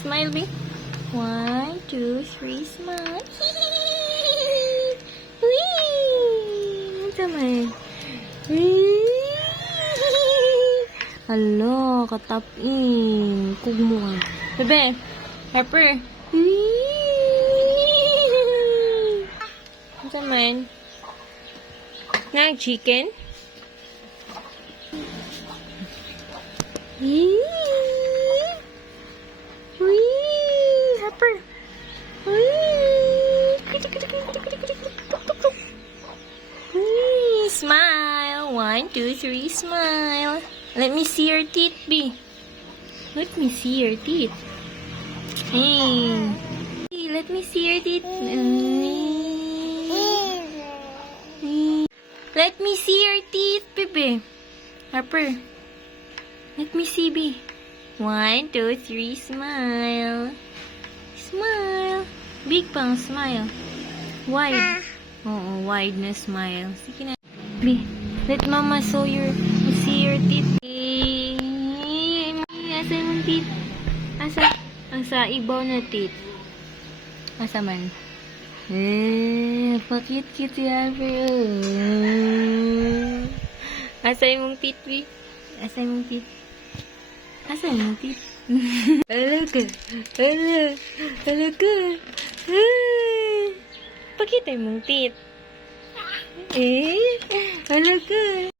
Smile, be. 1, 2, 3, smile. Wee! Hala, katapin. Kugmuan. Bebe, Harper. Ano man? Nga, chicken? Harper. Smile. 1, 2, 3, smile. Let me see your teeth, B. Let me see your teeth. Hey, let me see your teeth. Let me see your teeth, Bebe. Harper. Let me see, B. 1, 2, 3, smile. Smile. Big pang smile. Wide. Oo, wide na smile. Sige na. B, let Mama see your teeth. Asa yung teeth? Asa ibaw na teeth? Asa man? Pa-cute-cute si Harper. Asa yung teeth, B? Asa yung teeth? Asa yung teeth? Alaga. Alaga. Pakita yung teeth. Alaga.